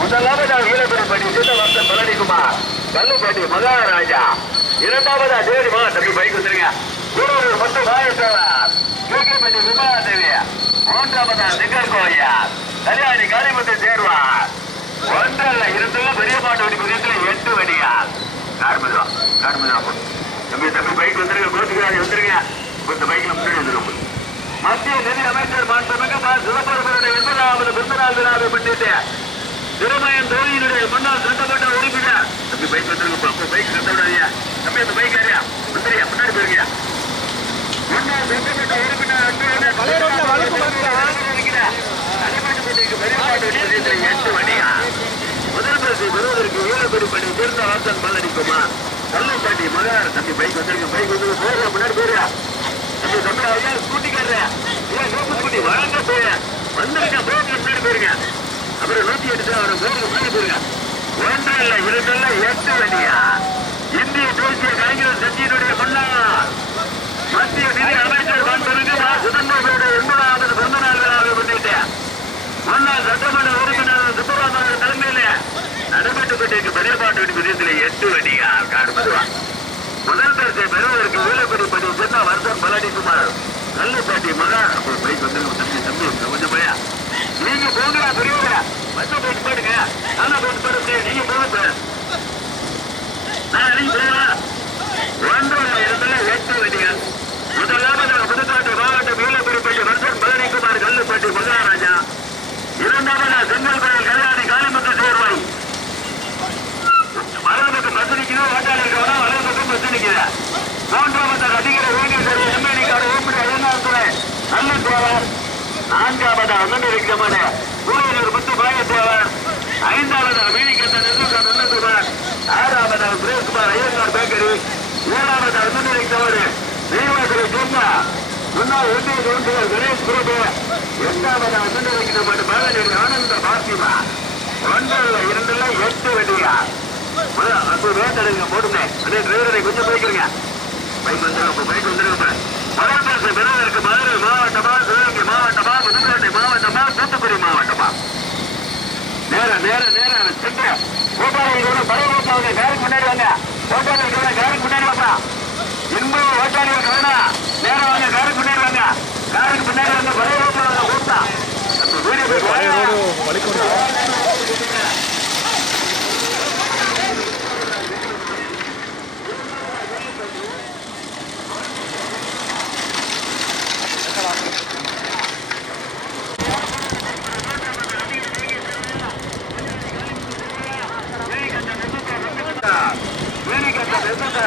முதலாவதா வீரபுரப்பட்டி சீதவாசன் பழனிக்குமார் கல்லுப்பட்டி மகாராஜா. இரண்டாவதா தேவடிமா தம்பி பைக் வந்துருங்க. கூடூர் மட்டு மாயத்தேவர் தூக்கிப்பட்டி விமானதேவி. மூன்றாவதா சிங்கர் கோயில் கல்யாணி காளிமுத்து சேர்வார். ஒன்றல்ல இரண்டுல பெரிய மாட்டு வண்டி பகுதியில் 8 வண்டியால் காடுமதுவா தம்பி தம்பி பைக் வந்துருங்க. கோத்துக்காரி வந்துருங்க. இந்த பைக்ல முன்னாடி வந்துருங்க. மத்திய நிதி அமைச்சர் மாண்புமிகு சிதம்பரத்தினுடைய 80வது பிறந்தநாள் விழாவை முன்னிட்டு திருமயம் தொகுதியினுடைய முன்னாள் சட்டமன்ற உறுப்பினர் தம்பி பைக் வந்துருங்க. பைக் சட்டவிடாதீங்க தம்பி. அந்த பைக் யாரியா வந்துரியா முன்னாடி போயிருங்க. முன்னாள் சட்டமன்ற உறுப்பினர் 8 வண்டியா. முதல் பரிசு பெறுவதற்கு வீரபுரப்பட்டி சீதவாசன் பழனிக்குமார் கல்லுப்பட்டி மகார் தம்பி பைக் வந்துருங்க. பைக் வந்து போயிருங்க. முன்னாடி போயிருங்க. ஸ்கூட்டிக்கார வழங்க போய வந்திருக்க போக்கு முன்னாடி போயிருங்க. அப்புறம் 108 அவரை போருக்கு முன்னாடி போயிருங்க. ஒன்றல்ல இரண்டல்ல 8 வண்டியா. இந்திய தேசிய காங்கிரஸ் கட்சியினுடைய முன்னாள் மத்திய நிதி அமைச்சர் மாண்புமிகு சிதம்பரத்தினுடைய 80வது பிறந்தநாள் விழாவை முன்னிட்டு முன்னாள் சட்டமன்ற உறுப்பினர் சுப்பராமன் தலைமையில நடைபெற்றுக் கொண்டிருக்கும் பெரியபாட்டு விதத்தில் 8 வண்டியா காடுமதுவா. முதல் பரிசை பெறுவதற்கு வீரபுரப்பட்டி சின்ன வருஷம் பழனிக்குமார் கல்லுப்பட்டி மகா. பைக் வந்துருங்க தம்பி தம்பி கொஞ்சம் பையா நீங்க போங்க. பெரியவங்க மற்ற போட்டு போடுங்க. நல்லா போட்டு போடுங்க. நீங்க போக நான் நீங்க போகலாம். ஒன்றரை இடத்துல 8 வண்டிகள். முதலாவதாக புதுக்கோட்டை மாவட்டம் வீரபுரப்பட்டி வருஷம் பழனிக்குமார் கல்லுப்பட்டி மகாராஜா. இரண்டாவதா செங்கல் கோயில் கல்யாணி காளிமுத்து சேர்வாய். வலது பக்கம் பஸ் நிற்குது. ஓட்டாளி இருக்கவனா வலது பக்கம் பஸ் நிற்குது. மூன்றாவதாக அதிகார வேங்கேஸ்வரி எம்எல்ஏக்கார ஓம்படி ஐயனாத்துறை நல்ல தேவர். நான்காவதாக அண்ணன் கூடலூர் முத்து பாயத்தேவர். ஐந்தாவதாக மீனிக்கத்த நெல்லுக்கா நல்லகுமார். ஆறாவதாக சுரேஷ்குமார் ஐயங்கார் பேக்கரி. ஏழாவதாக அண்ணன் தவறு நீவாசலை சொன்னா முன்னாள் ஒன்றிய கவுன்சிலர் கணேஷ் பிரபு. எட்டாவதாக அண்ணன் பாலநேரி ஆனந்த பாசிமா. ஒன்றல்ல இரண்டுல 8 வண்டியா. அது வேட்டடுங்க போடுங்க. அதே டிரைவரை கொஞ்சம் போய்க்கிறீங்க. பைக் வந்துருங்க. பைக் வந்துருங்க. முதல் பரிசு பெறுவதற்கு மதுரை மாவட்டமா சிவகங்கை மாவட்டமா புதுக்கோட்டை மாவட்டமா தூத்துக்குடி மாவட்டமா? நேர நேர நேர சென்று ஓட்டாளிகளோட பரவாயில்லை. காருக்கு முன்னாடி வாங்க. ஓட்டாளிகளோட காருக்கு முன்னாடி வாங்க. இன்னும் ஓட்டாளிகள் கவனா நேரம் வாங்க. காருக்கு முன்னாடி வாங்க. காருக்கு முன்னாடி வாங்க. பரவாயில்லை கூட்டா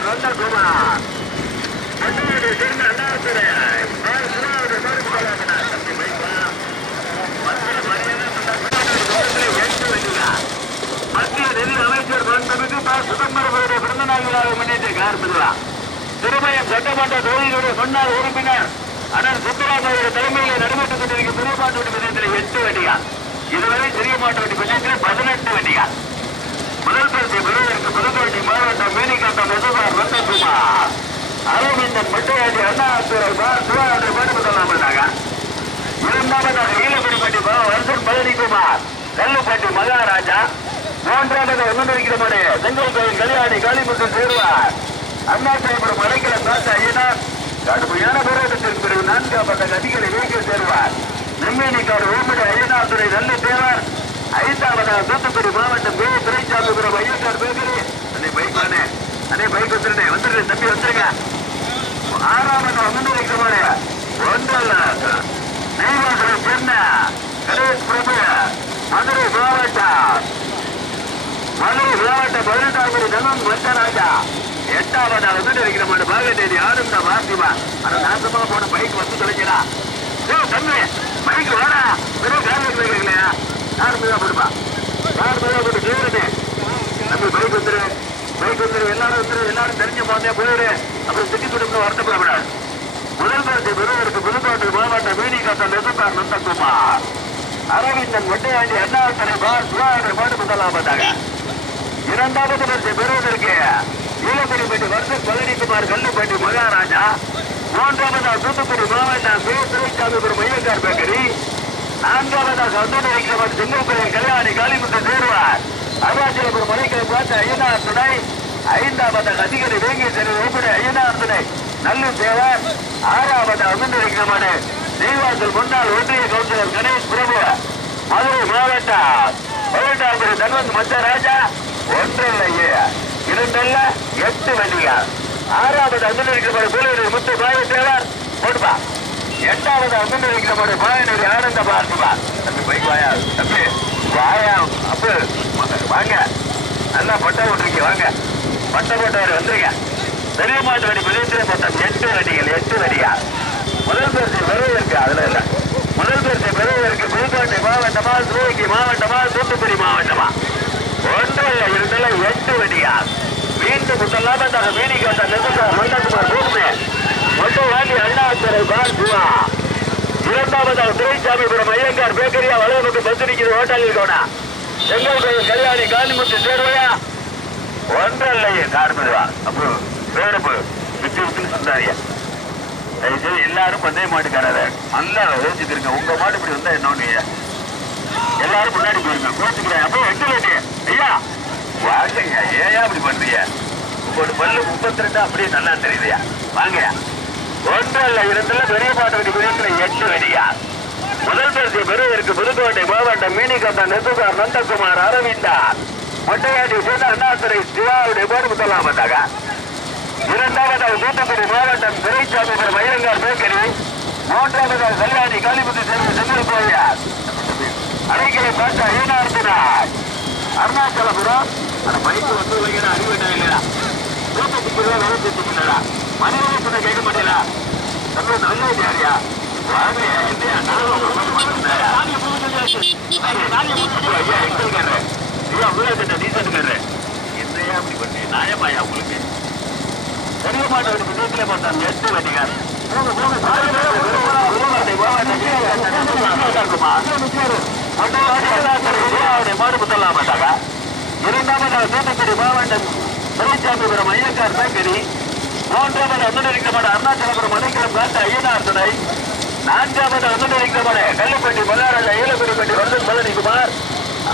நந்தகுமார் சேர்ந்த அண்ணாதுரை மத்திய நிதி அமைச்சர் மாண்புமிகு சிதம்பரத்தினுடைய பிறந்தநாள் விழாவை முன்னிட்டு கார்பதுவா திருமயம் சட்டமன்ற தொகுதியினுடைய முன்னாள் உறுப்பினர் அண்ணன் சுப்பராமனுடைய தலைமையில் நடைபெற்றுக் கொண்டிருக்கும் பெரிய மாட்டு வண்டி பந்தயத்தில் 8 வண்டிகள். இதுவரை சிறிய மாட்டு வண்டி பந்தயத்தில் 18 வண்டிகள். முதல் பரிசை பெறுவதற்கு புதுக்கோட்டை மாவட்டம் மீனிக்காத்த முதுமார் நந்தகுமார் அரவிந்தன் மட்டையாட்டி அண்ணாதுரை சிவாஜி பாடுபடலாமதாக. இரண்டாவதாக ஈழப்படிப்பட்டி வருஷம் பழனிக்குமார் கல்லுப்பட்டி மகாராஜா. மூன்றாவதாக முன்னிருக்கிறபடி செங்கல் கோயில் கல்யாணி காளிமுத்து சேர்வார். அண்ணாசாயபுரம் மலைக்கலம் தாத்தா ஐயனார் கடுமையான போராட்டத்திற்கு பிறகு 4ஆவதாக அதிகளை வேக சேர்வார். நெம்மேனிக்காடு ஓம்படி ஐயனாத்துறை நல்ல தேவர். 5ஆவதாக தூத்துக்குடி மாவட்டம் துரைசாமிபுரம் ஐயங்கார் பேக்கரி. அன்னை பைக் வானே அன்னை பைக் வந்துருங்க தம்பி வந்துருங்க. 6ஆவதாக முன்னிருக்கிறபடி ஒன்றல்ல நெய்வாசலை சேர்ந்த கணேஷ் பிரபு மதுரை மாவட்டம் 18 தனம் வட்டராஜா. 8ஆவதாக முன்னிருக்கிறபடி பாகதேவி ஆனந்த பாசிமா. அந்த நாசமா போன பைக் வந்து தொலைக்கிறா. தம்பி பைக் வாடா. போடுப்பா. கார் மேல போட்டு கேளுங்க. நம்ம பைக் வந்துரு, பைக் வந்துரு, எல்லாரும் வந்துரு, எல்லாரும் தெரிஞ்சு போனே போயிரு. அப்புறம் சிட்டி குடும்பம் வருத்தப்படக்கூடாது. முதல் பரிசு பெறுவதற்கு புதுக்கோட்டை மாவட்ட மீனி கத்தல் எதிர்த்தார் நந்தகுமார். அரவிந்தன் வெட்டையாண்டி அண்ணாள் தலைவர் சிவாஜி பாடு முதலாவதாக. இரண்டாவது பரிசு பெறுவதற்கு ஈழக்குடிப்பட்டி வருஷம் பழனிக்குமார் கல்லுப்பட்டி மகாராஜா. மூன்றாவதாக தூத்துக்குடி மாவட்டம் துரைசாமிபுரம் மையக்கார் பேக்கரி. நான்காவதாக அந்தோனிக்கிழமன் செங்கல்புரம் கல்யாணி காளிமுத்து தேர்வார் அருணாச்சலபுரம் மலைக்கரை பார்த்த ஐயனார் துணை. ஐந்தாவதாக அதிகாரி வேங்கேஸ்வரி ஓபடி ஐயனார் துணை நல்லூர் தேவர். ஆறாவது அந்தோனிக்கிழமன் நெய்வாசல் முன்னாள் ஒன்றிய கவுன்சிலர் கணேஷ் பிரபு மதுரை மாவட்டம் 18 தன்வந்த் மச்சராஜா. ஒன்றில்லையே இரண்டல்ல 8 வண்டிகள். ஆறாவது அந்தோனிக்கிழமன் கூலியர் முத்து பாயத்தேவர் போடுப்பா. எட்டாவது அந்தோனிக்கிழமன் பாயனூர் ஆனந்த பார்த்துப்பா. தம்பி பைக் வாயா, தம்பி வாயா, அப்ப வாங்க, நல்லா பட்டை போட்டிருக்கீங்க, வாங்க பட்டை போட்டவர் வந்துருங்க. பெரிய மாட்டு வண்டி வெளியே மொத்தம் 8 வண்டிகள், 8 வண்டியா. முதல் பரிசு பெறுவதற்கு அதுல இல்ல, முதல் பரிசு பெறுவதற்கு புதுக்கோட்டை மாவட்டமா, சிவகங்கை மாவட்டமா, தூத்துக்குடி மாவட்டமா? ஒன்றில் இருந்தால 8 வண்டியா. மீண்டும் முதலாவதாக மீனிகாட்ட நெருங்கார் நந்தகுமார் பூமி மொட்டை வாண்டி அண்ணாத்துறை பார் சிவா. இரண்டாவதாக துரைசாமிபுரம் ஐயங்கார் பேக்கரியா வளர்ந்து பத்திரிக்கிறது ஹோட்டலில் கோணா செங்கல் கோயில் கல்யாணி காளிமுத்து தேர்வையா. ஒன்றல்லையே கார் மெதுவா. அப்புறம் வேறுப்பு விட்டு விட்டு சொன்னாரியா. எல்லாரும் பந்தய மாட்டுக்காரரு நல்லா யோசிச்சிருங்க. உங்க மாட்டு இப்படி வந்தா என்ன எல்லாரும் முன்னாடி போயிருங்க, கோச்சுக்கிறேன். அப்போ எட்டு ஐயா வாங்க, ஏயா அப்படி பண்றீங்க? உங்களோட பல்லு 32 அப்படியே நல்லா தெரியுதுயா, வாங்க. ஒன்றல்ல இரண்டுல பெரிய மாட்டு வண்டி குதிரத்துல 8 வண்டியா. முதல் பரிசு பெறுவதற்கு புதுக்கோட்டை மாவட்டம் மீனிகத்த நெசுகார் நந்தகுமார் அரவிந்தா மொட்டையாட்டி சேர்ந்த அண்ணாத்துறை சிவாவுடைய பேர் முதலாவதாக. இரண்டாவதாக தூத்துக்குடி மாவட்டம் துரைசாமிபுரம் ஐயங்கார் பேக்கரி. மூன்றாவதாக கல்யாணி காளிமுத்து சேர்ந்த செங்கல் கோயில் அணைகளை பார்த்த ஐயனார்த்தினார் அருணாச்சலபுரம். அந்த பைக்கு வந்து வைக்கிற அறிவிட்டா இல்லையா? தூத்துக்குடி இல்லடா, மனிதனை கேட்க மாட்டேங்களா? ரொம்ப நல்ல யாரியா வாங்க இல்லையா? ஐயா எங்கல்காரு ஐயா உலகத்திட்ட டீசன்ட்காரு என்னையா அப்படி பண்ணி நாயமாயா உங்களுக்கு பெரிய மாட்டோட வீட்டிலே பார்த்தாங்க 8 வண்டிகார். மாடு முதலாவதாக. இரண்டாவதாக தூத்துக்குடி மாவட்டம் துரைசாமிபுரம் ஐயங்கார் பேக்கரி. மூன்றாவது அந்தோனிக்கிழமன் அருணாச்சலபுரம் மலைக்கிழம் காட்ட ஐயனார் துணை. நான்காவது அந்தோனிக்கிழமன் கல்லுப்பட்டி மகாராஜா ஈழக்குடிப்பட்டி வருதன் பழனிக்குமார்.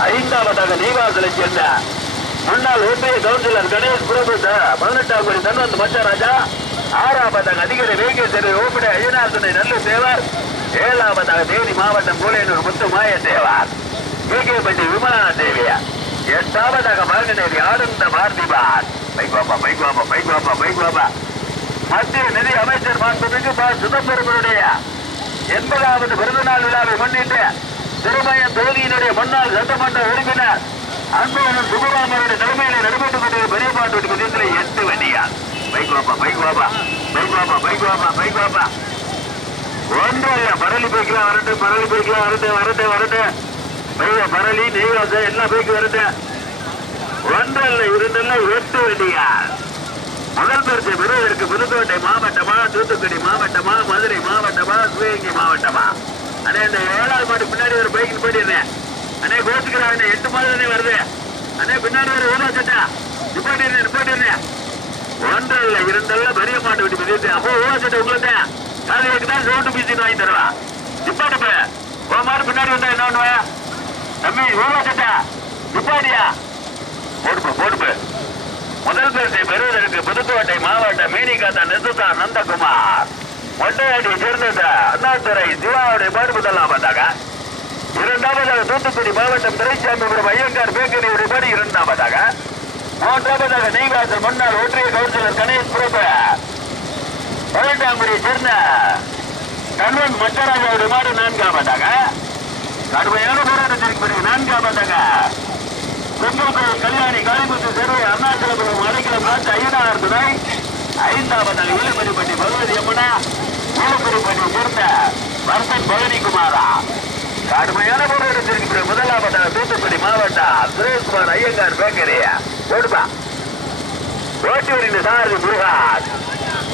ஐந்தாவதாக நெய்வாசலை சேர்ந்த முன்னாள் ஒன்றிய கவுன்சிலர் கணேஷ் பிரபு 18ஆம் கோடி தன்வந்த் மச்சராஜா. ஆறாவதாக அதிகாரி வேங்கேஸ்வரி ஓபடி ஐயனார் துணை நல்லூர் தேவர். ஏழாவதாக தேனி மாவட்டம் கோலையனூர் முத்து மாய தேவர் கேகேப்பட்டி விமலா தேவியா. எட்டாவதாக மருங்கநேரி ஆனந்த பார்த்திபார். பைக் வாப்பா, பைக் வாப்பா, பைக் வாப்பா, பைக் வாப்பா. மத்திய நிதி அமைச்சர் மாண்புமிகு ப. சிதம்பரமுடைய 80வது பிறந்தநாள் விழாவை முன்னிட்டு திருமயம் தொகுதியினுடைய முன்னாள் சட்டமன்ற உறுப்பினர் அன்புடன் சுகுராமனுடைய தலைமையில் நடைபெற்றுக் கொண்ட பெரிய மாட்டு குதிரத்தில் 8 வண்டியா. பைக் வாப்பா, பைக் வாப்பா, பைக் வாப்பா, பைக் வாப்பா, பைக் வாப்பா. ஒன்றில் பரளி பைக்கெல்லாம் வரட்டு, பரளி பைக்கெல்லாம் வரட்டு, வரட்டு, வரட்டு. பரளி நெய்வாசம் எல்லா பைக்கு வரட்டு. ஒன்றல்ல இருந்தல்ல 8 வண்டியா. முதல் பரிசு பெறுவதற்கு புதுக்கோட்டை மாவட்டமா, தூத்துக்குடி மாவட்டமா, மதுரை மாவட்டமா, சிவகங்கை மாவட்டமா? அண்ணே இந்த 7வது மாட்டு பின்னாடி ஒரு பைக்கு போயிடுறேன் அண்ணே, கோச்சுக்கிறாங்க 8 மாதம் தானே வருது அண்ணே, பின்னாடி ஒரு ஊரா சட்டா நிப்பாட்டிடுறேன். ஒன்றல்ல இருந்தல்ல பெரிய மாட்டு விட்டு பதிவு. அப்போ ஊரா சட்டை உங்களுக்கு காலைக்கு தான் சோட்டு பீசிட்டு வாங்கி தருவா. நிப்பாட்டு உன் மாடு பின்னாடி வந்தா என்ன பண்ணுவா? தம்பி ஊரா சட்டா நிப்பாட்டியா போடுப்பு. முதல் பரிசை பெறுவதற்கு புதுக்கோட்டை மாவட்டம் மீனிகாத்த நெசுகார் நந்தகுமார் மொட்டையாட்டியை சேர்ந்த அண்ணாதுரை சிவாவுடைய பேர் முதலாவதாக. இரண்டாவதாக தூத்துக்குடி மாவட்டம் துரைசாமிபுரம் ஐயங்கார் பேக்கரியுடைய பேர் இரண்டாவதாக. மூன்றாவதாக நெய்வாசல் முன்னாள் ஒன்றிய கவுன்சிலர் கணேஷ் பிரபு 18ஆம் கோடியை சேர்ந்த தன்வந்த் மச்சராஜாவுடைய மாடு நான்காவதாக. கடுமையான போராட்டத்திற்கு பிறகு நான்காவதாக செங்கல் கோயில் கல்யாணி காளிமுத்து சேர்வை அருணாச்சலபுரம் அடைக்கலம் காட்டு ஐயனார் துணை. ஐந்தாவதாக ஈழக்குடிப்பட்டி பகவதி அம்மனா ஈழக்குடிப்பட்டியை சேர்ந்த வருஷன் பழனிக்குமாரா. கடுமையான போராட்டத்திற்கு பெறுவதற்கு முதலாவதாக தூத்துக்குடி மாவட்டம் சுரேஷ்குமார் ஐயங்கார் பேக்கரி ஓடுபா ஓட்டிவரின் சாரதி முருகான்.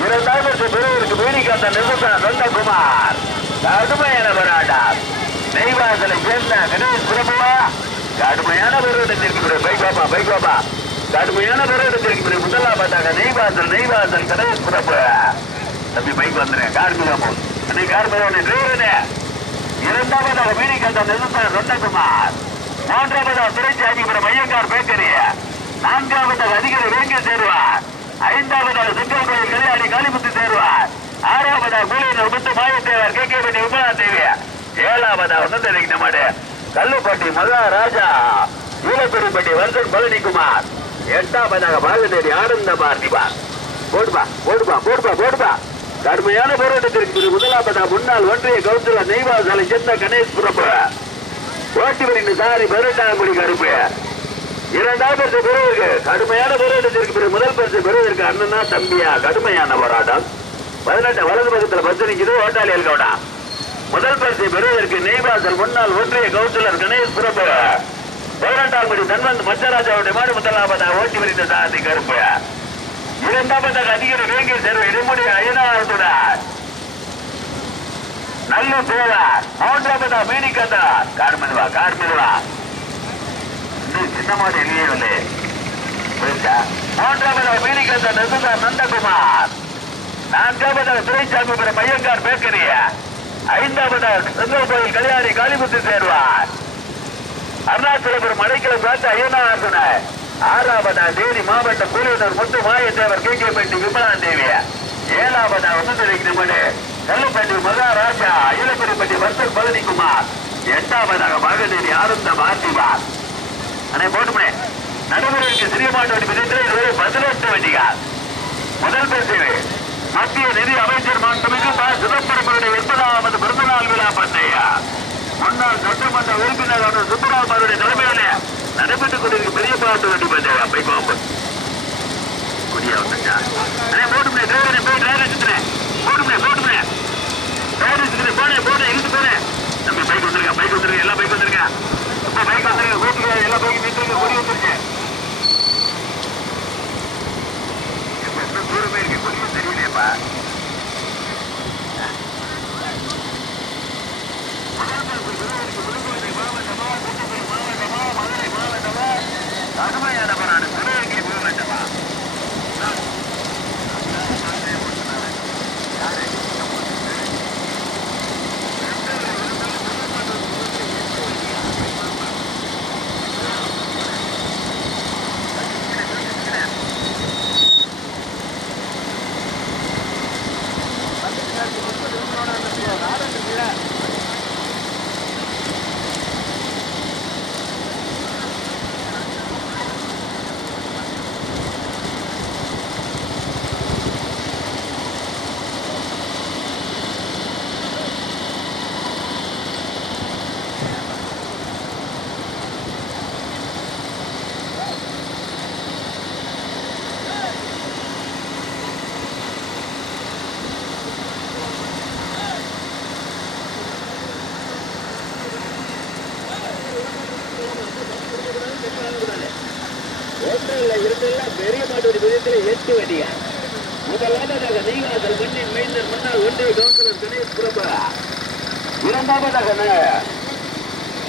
இரண்டாவது பெறுவதற்கு மீனிகாந்த நிர்மலா நந்தகுமார். கடுமையான போராட்டம் நெய்வாசலை சேர்ந்த கணேஷ் பிரபுவா கடுமையான போராட்டத்திற்கு பைக் கடுமையான போராட்டத்திற்கு முதலாவதாக நெய்வாசல் கணேஷ் பிரபு தம்பி பைக் வந்துறேன் கார்மிகமோ அன்னை கார்மிகோட டிரைவரே. இரண்டாவதாக மீனிகாந்த நிர்மலா நந்தகுமார். மூன்றாவதாக துறைச்சாஜிபுரம் ஐயங்கார் பேக்கரி. நான்காவதாக அதிகாரி வேங்க சேருவார். ஐந்தாவதாக செங்கல் கோயில் கல்யாணி காளிமுத்து சேருவார். ஆறாவதாக கூலியர் முத்து மாயத்தேவர் கேகேபட்டி உமலா தேவி. ஏழாவதாக ஒன்னு மாடு கல்லுப்பட்டி மகாராஜா ஈழப்பெருப்பட்டி வர்தன் பழனிக்குமார். எட்டாவதாக பாகதேவி ஆனந்த பார்த்திபார். போடுபா கடுமையான போராட்டத்திற்கு முதலாவதாக முன்னாள் ஒன்றிய கவுன்சிலர் நெய்வாசலை சேர்ந்த கணேஷ் பிரபு ஓட்டிவரின் சாரி 18ஆம் கருப்பு. இரண்டாவது பரிசு பெறுவதற்கு கடுமையான போராட்டத்திற்கு முதல் பரிசு பெறுவதற்கு அண்ணனா தம்பியா கடுமையான போராட்டம். 18 வலது பக்கத்தில் பஸ் நிற்குது ஓட்டாளியல் கவுடா. முதல் பரிசை பெறுவதற்கு நெய்வாசல் முன்னாள் ஒன்றிய கவுன்சிலர் கணேஷ் பிரபு 18ஆம் படி தன்வந்த் மச்சராஜாவுடைய மாடு முதலாவதாக ஓட்டி வருகின்ற சாரதி கருப்பு. இரண்டாவதாக அதிகாரி வேங்கை சேர்வை இடைமுடி ஐயனாருடன் நல்ல தேவர். மூன்றாவதா மீனிகந்தா கார்மிதுவா சின்ன மாடு எளியவில்லை. மூன்றாவதாக மீனிகந்தா நசுதா நந்தகுமார். நான்காவதாக துறைச்சாமிபுரம் ஐயங்கார் பேக்கரி. ஐந்தாவதாக செங்கல் கோயில் கல்யாணி காளிமுத்து சேர்வார். அருணாச்சலபுரம் அடைக்கலம் பார்த்து ஐயனார். ஆறாவதாக தேனி மாவட்ட கூலியர் முத்து மாயத்தேவர் கேகேபட்டி விமலா தேவி. ஏழாவதாக ஒன்று கல்லுப்பட்டி மகாராஜா ஈழப்பெருப்பட்டி வர்தன் பழனிக்குமார். எட்டாவதாக பாகதேவி ஆனந்த பார்த்திபார். அனை போட்டுமே நடைமுறைக்கு சிறிய மாட்டு விதத்தில் 18 வண்டிகள். முதல் பரிசு மத்திய நிதி அமைச்சர் மாண்புமிகு சிதம்பரமருடைய 80வது பிறந்தநாள் விழா பந்தய முன்னாள் சட்டமன்ற உறுப்பினர் சுப்பராம் அவருடைய தலைமையிலே நடைபெற்றுக் கொண்டிருக்கும் பெரிய பாட்டு வண்டி பந்தய பைபாம்பு குடியா வந்துச்சா போட்டுமே டிரைவரை போய் டிரைவர் சுத்துறேன் போட்டுமே டிரைவர் சுத்துறேன் போனேன் இருந்து போனேன். நம்ம பைக் வந்துருங்க எல்லா பைக் வந்துருங்க பைக் வந்துருங்க போட்டுருங்க எல்லா பைக் நின்றுங்க கொடி வந்துருக்கேன். தூரமே இருக்கு கொடியும் தெரியலையப்பா. கடுமையான போராடு சிவகங்கை போராட்டமா பெரிய மாட்டு விதத்தில் 8 வண்டிகள். முதலாவதாக நெய்வாசல் மண்ணின் மைந்தர் முன்னாள் ஒன்றிய கவுன்சிலர் கணேஷ் பிரபு. இரண்டாவதாக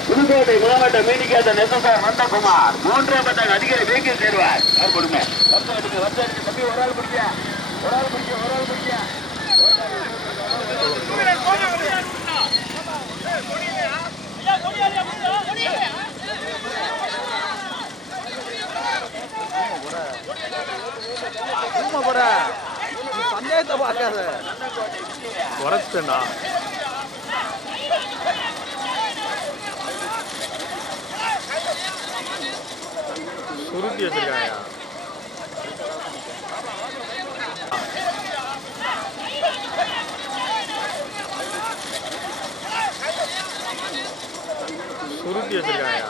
புதுக்கோட்டை மாவட்ட மீனிகாந்த நெசசார் நந்தகுமார். மூன்றாவதாக அதிகாரி வேங்கை சேர்வார். கொடுங்க தம்பி ஒரு ஆள் பிடிக்க பஞ்சாயத்தை பார்க்காத குறைச்சா சுருட்டி வச்சிருக்காங்க. சுருட்டி வச்சிருக்காங்க.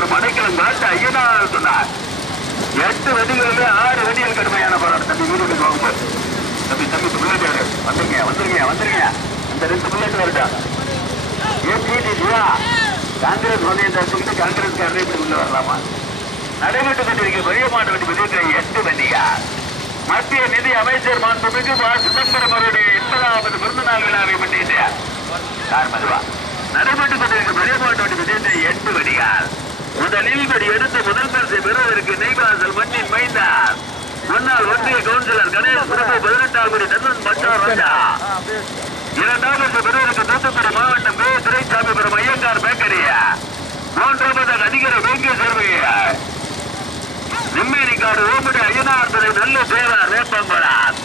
அண்ணாச்சலபுரம் அடைக்கலம் காட்டு ஐயனார் சொன்னார் 8 வெடிகளில் 6 வெடிகள் கடுமையான போராட்டம். தம்பி வீடு வாங்க தம்பி புல்லட் வந்துருங்க இந்த 2 புல்லட் வரட்டும். காங்கிரஸ் வகையை தடுத்துக்கிட்டு காங்கிரஸ்காரரை இப்படி உள்ள வரலாமா? நடைபெற்றுக் கொண்டிருக்க பெரிய மாட்டு வண்டி வெளியிட்ட 8 வண்டியா மத்திய நிதி அமைச்சர் மாண்புமிகு சிதம்பரம் அவருடைய 80வது பிறந்த நாள் விழாவை முன்னிட்டு நடைபெற்றுக் கொண்டிருக்க பெரிய மாட்டு வண்டி வெளியிட்ட 8 வண்டிகள் முதலில் படி எடுத்து முதல் பரிசை பெறுவதற்கு நெய்வாசல் மண்ணின் மைந்தார் முன்னாள் ஒன்றிய கவுன்சிலர் கணேஷ் பிரபு 18ஆம் படி தன்னன் பட்டார் ராஜா. 2ஆம் பரிசு பெறுவதற்கு தூத்துக்குடி மாவட்டம் பே துரைசாமிபுரம் ஐயங்கார் பேக்கரியா. 3ஆவதாக அதிகார வேங்கிய சேர்வைய நிம்மேனிக்காடு ஓமுடி ஐயனார் துறை நல்ல தேவர் வேப்பம்பரார்.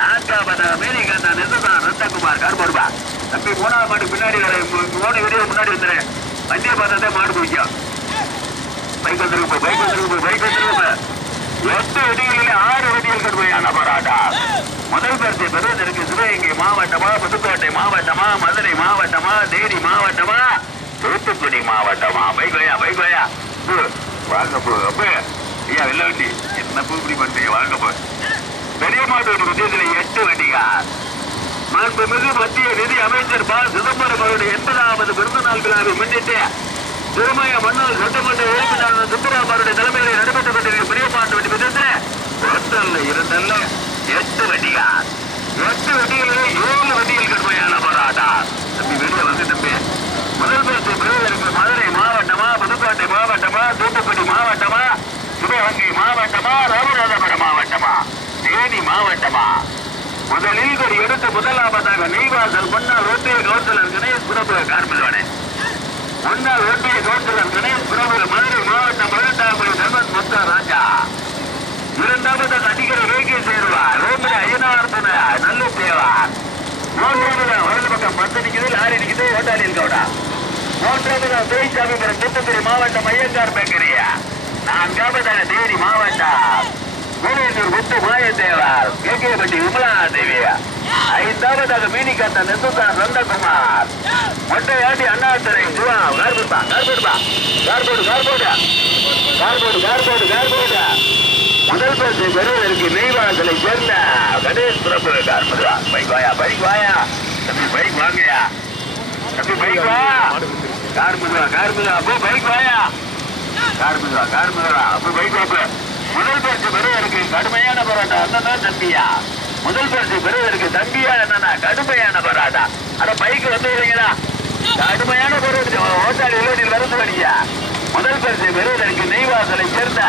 4ஆவதாக மேனிகண்ட நெசதான் ரத்தகுமார் கார்போடுவா. தம்பி 3ஆம் மாடு பின்னாடி வர 3 வீடியோ முன்னாடி வந்துடுறேன். வண்டியை பார்த்தா மாடு பிடிக்கும். பைக் வந்துருங்க 8 வெடிகளில் 6 வெடிகள் கடுமையான போராட்டம். முதல் பரிசை பெறுவதற்கு சிவகங்கை மாவட்டமா புதுக்கோட்டை மாவட்டமா மதுரை மாவட்டமா தேனி மாவட்டமா தூத்துக்குடி மாவட்டமா? பைக் வாயா வாங்க போ அப்ப ஐயா வெள்ள வண்டி என்ன பூ இப்படி பண்றீங்க? வாங்க போ. பெரிய மாட்டு வண்டி விஜயத்தில் 8 வண்டிகள் மாண்புமிகு மத்திய நிதி அமைச்சர் சிதம்பரம் அவருடைய 80வது பிறந்த நாள் விழாவை முன்னிட்டு திருமய மன்னால் சட்டமன்ற உறுப்பினர் சுந்தராம் அவருடைய தலைமையில் நடைபெற்றுக் கொண்டிருக்கிற பெரிய மாட்டு வண்டி விதத்தில் 8 வண்டிகள் 8 வண்டிகளிலே 7 வண்டிகள் கடுமையான போராட்டம். தம்பி வெளியே வந்து தம்பி முதல் பரிசு பெறுவதற்கு மதுரை மாவட்டமா புதுக்கோட்டை மாவட்டமா தூத்துக்குடி மாவட்டமா சிவகங்கை மாவட்டமா ராமநாதபுரம் மாவட்டமா தேனி மாவட்டமா? முதலில் ஒரு எடுத்து முதலாவதாக நெய்வாசல் முன்னாள் ஒன்றிய கவுன்சிலர் கணேஷ் பிரபு கார்மில்வானே. முன்னாள் ஒன்றிய கவுன்சிலர் கணேஷ் பிரபு மதுரை மாவட்டம் 18ஆம் படி தன்னன் பட்டார் ராஜா. 2ஆவதாக அதிகார வேங்கிய சேர்வார் ஓமுடி ஐயனார் துணை நல்ல தேவார். 3ஆவதாக வலது பக்கம் 10 நிற்குது, லாரி நிற்குது, ஓட்டாளி இருக்கா. 3ஆவதாக துரைசாமிபுரம் தூத்துக்குடி மாவட்டம் ஐயங்கார் பேக்கரியா. 4ஆவதாக தேனி மாவட்டம் மூலையூர் முத்து மாயத்தேவார் கேகேபட்டி விமலா தேவியா. 5ஆவதாக மீனிகாத்த நெசுதான் நந்தகுமார் மொட்டையாட்டி அண்ணாத்துறை சிவா. முதல் பரிசை பெறுவதற்கு நெய்வாசலை சேர்ந்த கணேஷ் பிரபு கார்முதா. பைக் வாயா தம்பி பைக் வாங்கயா தம்பி பைக் வா கார்முதா அப்போ பைக் வாயா கார்முதா அப்போ பைக் வாப்பு. முதல் பரிசு பெறுவதற்கு கடுமையான போராட்டம். அண்ணன் தம்பியா முதல் பரிசு பெறுவதற்கு தம்பியா என்னன்னா கடுமையான போராட்டம். ஆனா பைக் வந்துடுறீங்களா கடுமையான போராட்டம். ஓட்டாளி விளையாட்டில் வரது வழியா முதல் பரிசை பெறுவதற்கு நெய்வாசலை சேர்ந்த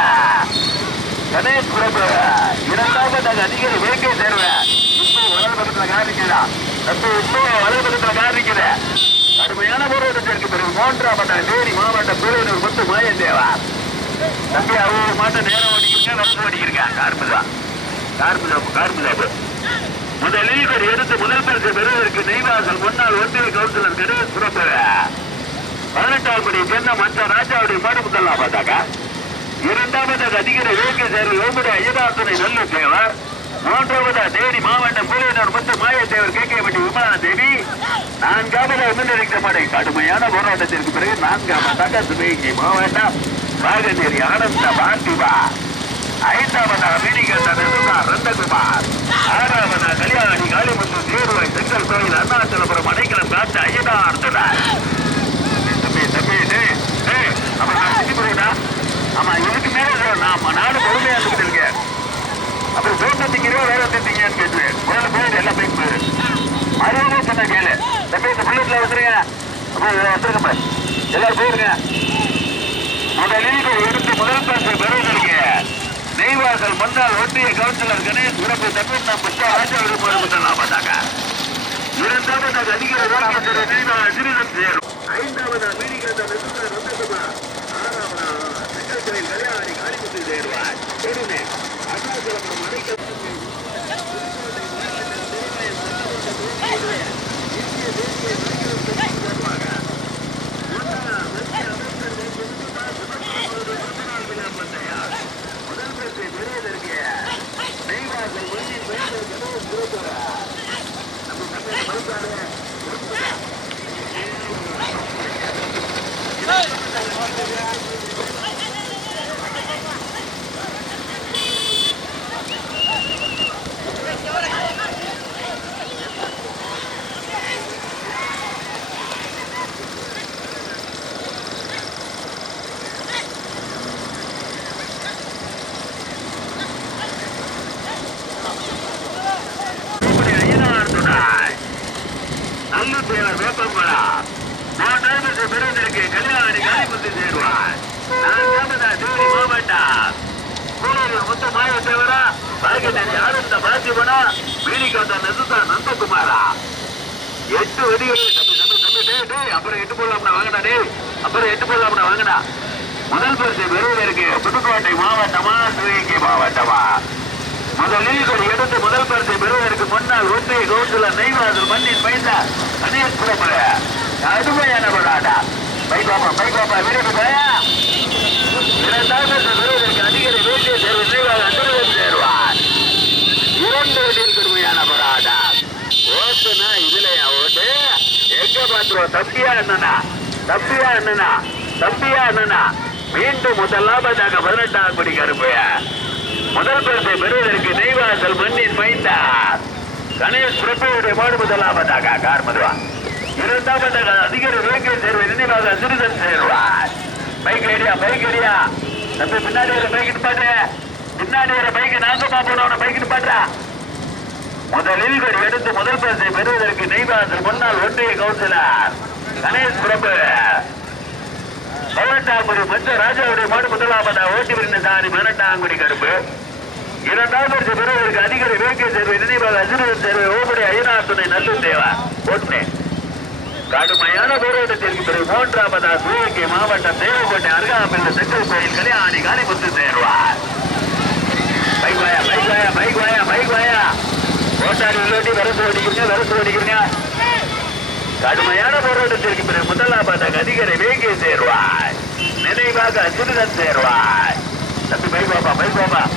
கணேஷ் பிரபு. 2ஆவதாக அதிகாரி வேங்கை சேர்வேன். இப்போ வலது பக்கத்துல காரிக்கிறா வலது பக்கத்துல காரிக்கிற கடுமையான போராட்டத்திற்கு பிறகு 3ஆவதாக தேனி மாவட்டம் புலியூர் முத்து மாயத்தேவா. தம்பி அவங்க மாட்ட நேரம் ஓடிக்கிறீங்க வளர்ந்து ஓடிக்கிறீங்க. கார்முதா முதலில் ஒரு எடுத்து முதல் பரிசு பெறுவதற்கு நெய்வாசல் முன்னாள் ஒன்றிய கவுன்சிலர் கணேஷ் பிரபு. 18ஆம் படியை சேர்ந்த மற்ற ராஜாவுடைய மாடு முதலாம் பார்த்தாங்க. 2ஆவதாக அதிகார வேங்கை சேர்வை ஓமுடி ஐயனார் துணை நல்ல தேவர். 3ஆவதாக தேனி மாவட்டம் புலியூர் முத்து மாயத்தேவர் கேகேபட்டி விமலா தேவி. 4ஆவதாக முன்னிறுத்த மாட்டை கடுமையான போராட்டத்திற்கு பிறகு 4ஆவதாக சிவகங்கை மாவட்டம் பாகதேரி ஆனந்த பாண்டிவா. 5ஆவதாக மீனிகண்ட நெசுதான் நந்தகுமார். 6ஆவதாக கல்யாணி காளிமுத்து தேர்வாய் செங்கல் கோயில் அண்ணாச்சலபுரம் அடைக்கலம் காட்டு ஐயனார் துணை. ஆமா இதுக்கு மேல நாம நாடு பொறுமையா இருந்துட்டு இருக்கேன். அப்புறம் சோத்தீங்க வேலை திட்டீங்கன்னு கேட்டுவேன். முதல்ல போயிடு எல்லாம் போயிட்டு போயிரு மறுபடியே சொன்ன கேளு. தம்பி இந்த புல்லட்ல வந்துருங்க வந்துருங்க எல்லாரும் போயிருங்க. முதலில் எடுத்து முதல் பரிசை பெறுவதற்கு நெய்வாசல் முன்னாள் ஒன்றிய கவுன்சிலர் கணேஷ் பிரபு தமிழ்நாடு ராஜா விருப்பம் பார்த்தாங்க. 2ஆவதாக அதிகார சிறிதன் சேரும். 5ஆவதாக மீனிகண்ட நெசுதான் நந்தகுமார். 6ஆவதாக கல்யாணி காளிமுத்து சேருவார். அண்ணாச்சலபுரம் அடைக்கலம் முதல் பரிசை பெறுவதற்கு நெய்வாசல் மண்ணின் நம்ம நந்தகுமாரா மீனிகாத்தா நெசுதா நந்தகுமாரா 8 வெடிகள் அப்புறம் 8 போடலாம்னா வாங்கடா டே அப்புறம் 8 போடலாம்னா வாங்கடா முதல் பரிசு பெறுவதற்கு புதுக்கோட்டை மாவட்டமா சிவகங்கை மாவட்டமா முதலில் ஒரு எடுத்து முதல் பரிசை பெறுவதற்கு முன்னால் ஒன்றிய கவுன்சிலர் நெய்வாசல் மண்ணின் மைந்த கணேஸ்வரம் கடுமையான விளையாட்டா பைபாப்பா வீரர்கள் பயா இரண்டாம் பரிசு பெறுவதற்கு அதிகாரி வேண்டிய தேர்வு நெய்வாக திருவன் சேருவார் 2 வெடியில் கடுமையான விளையாட்டா ஓட்டுனா இதுலயா ஓட்டு எங்க பாத்துருவோம் தம்பியா என்னன்னா மீண்டும் முதலாவதாக 18ஆம் படி கருப்பைய முதல் பரிசை பெறுவதற்கு நெய்வாசல் மண்ணின் மைந்தா கணேஷ் பிரபுடைய மாடு முதலாவதாக கார்மதுவா 2ஆவதாக அதிகாரி வேங்கை சேர்வை நினைவாக சிறுதன் சேர்வார் பைக் ஏரியா தம்பி பின்னாடி வர பைக் பாட்டு பின்னாடி வர பைக் நாசமா போனவன பைக் பாட்டா முதலில் ஒரு எடுத்து முதல் பரிசை பெறுவதற்கு நெய்வாசல் முன்னாள் ஒன்றிய கவுன்சிலர் கணேஷ் பிரபு 18ஆம் படி மஞ்ச ராஜாவுடைய மாடு முதலாவதா ஓட்டி விருந்த சாரி 18ஆம் படி கருப்பு 2ஆம் பரிசு பெறுவதற்கு அதிகாரி வேங்கை சேர்வை நினைவாக அசுரன் சேர்வை ஓபடி ஐயனார் துணை நல்லு தேவா ஓட்டுனே கடுமையான போராட்டத்திற்கு பிறகு 3ஆவதா சிவகங்கை மாவட்டம் தேவக்கோட்டை அருகாமையில் செங்கல் கோயில் கல்யாணி காளிமுத்து சேர்வார் பைக் வாயா ஓட்டாடி உள்ளோட்டி வரசு ஓடிக்கிறீங்க கடுமையான போராட்டத்திற்கு பிறகு முதலாவதாக அதிகாரி வேங்கை சேர்வாய் நினைவாக அசுரன் சேர்வாய் தம்பி பைபாப்பா 18ஆம்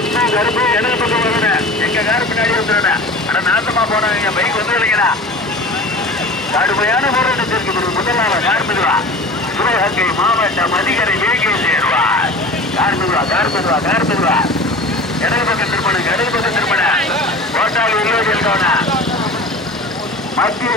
உப்பு கருப்பு இடது பக்கம் வருங்க எங்க காரு பின்னாடி வந்துடுற ஆனா நாசமா போனாங்க பைக் வந்து இல்லைங்களா கடுமையான போராட்டத்திற்கு பிறகு முதலாவது கார்மிதுவா சிவகங்கை மாவட்டம் அதிகாரி வேங்கை சேர்வாய் கார்மிதுவா இடது பக்கம் திருமண ஓட்டாளி உள்ளோடி இருக்கவன மத்திய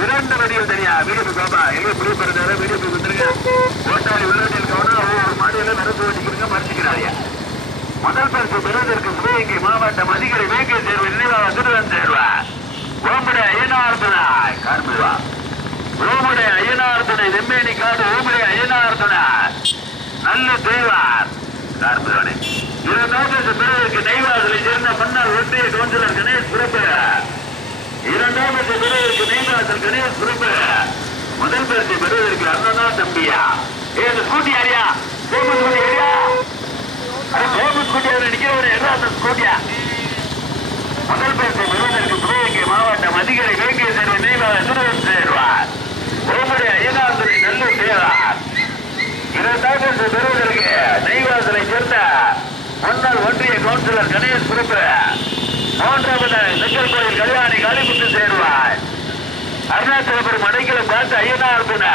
இரண்டு வடிகள் தனியா வீடு பாபா எங்க புரிய போறதால வீடு வந்துருங்க ஓட்டாளி உள்ளத்தில் கவனம் ஒவ்வொரு மாடியில நடந்து ஓட்டிக்கிறீங்க மறைச்சிக்கிறாங்க முதல் பரிசு பெறுவதற்கு சிவகங்கை மாவட்டம் அதிகாரி வேங்கை சேர்வு நினைவாக திருவன் சேர்வா ஓமுடைய ஐயனார் துணை கார்மிவா ஓமுடைய ஐயனார் துணை வெம்மேனி காடு ஓமுடைய ஐயனார் துணை நல்ல தேவார் கார்மிவானே 2ஆம் பரிசு பெறுவதற்கு நெய்வாசலை சேர்ந்த முன்னாள் ஒன்றிய கவுன்சிலர் கணேஷ் பிறப்பு 2ஆம் பரிசு பெறுவதற்கு நெய்வாசல் கணேஷ் பிறப்பு முதல் பரிசு பெறுவதற்கு அண்ணனா தம்பியா இந்த ஸ்கூட்டி யாரியா ஸ்கூட்டி யாரியா ஸ்கூட்டியா நிக்கிறவரு எல்லாம் ஸ்கூட்டியா முதல் பரிசு பெறுவதற்கு சிவகங்கை மாவட்டம் அதிகாரி வேங்கை சேர்வை நெய்வாக திருவன் சேர்வார் ஓமுடைய ஐயனாதுரை நல்லூர் தேவார் 2ஆம் பரிசு பெறுவதற்கு நெய்வாசலை சேர்ந்த முன்னாள் ஒன்றிய கவுன்சிலர் கணேஷ் பிறப்பு 3ஆவது செங்கல் கோயில் கல்யாணி காளிமுத்து சேர்வார் அருணாச்சலபுரம் அடைக்கலம் பார்த்து ஐயனார் துணை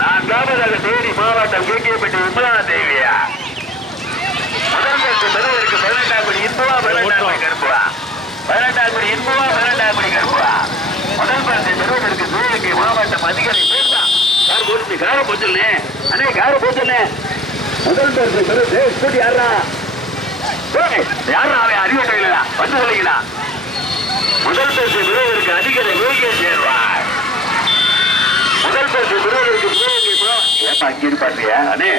4ஆவதாக தேனி மாவட்டம் கேகேப்பட்டி விமலா தேவியா முதல் பரிசு பெறுவதற்கு 18ஆம் படி இன்புவா 18ஆம் படி கருப்புவா 18ஆம் படி இன்புவா 18ஆம் படி கருப்புவா முதல் பரிசு பெறுவதற்கு சிவகங்கை மாவட்டம் அதிகாரி கார போச்சுல்லே அண்ணே கார போச்சுல்லே முதல் பரிசு பெறுவது ஸ்கூட்டி யாரா அவன் அறிவட்டா வந்து சொல்லிங்களா முதல் பரிசு பெறுவதற்கு அதிகாரி வேங்கை சேர்வார் முதல் பரிசு பெறுவதற்கு ஏப்பா அங்கே இருப்பாட்டியா அண்ணே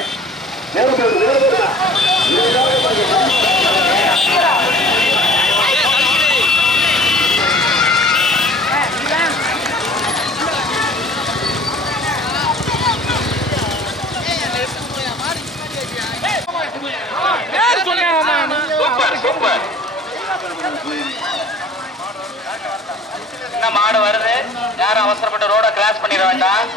மாடு வருது யாரும் அவசரப்பட்டு ரோட கிராஸ் பண்ணிட வேண்டாம்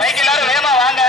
பைக் எல்லாரும் வேகமா வாங்க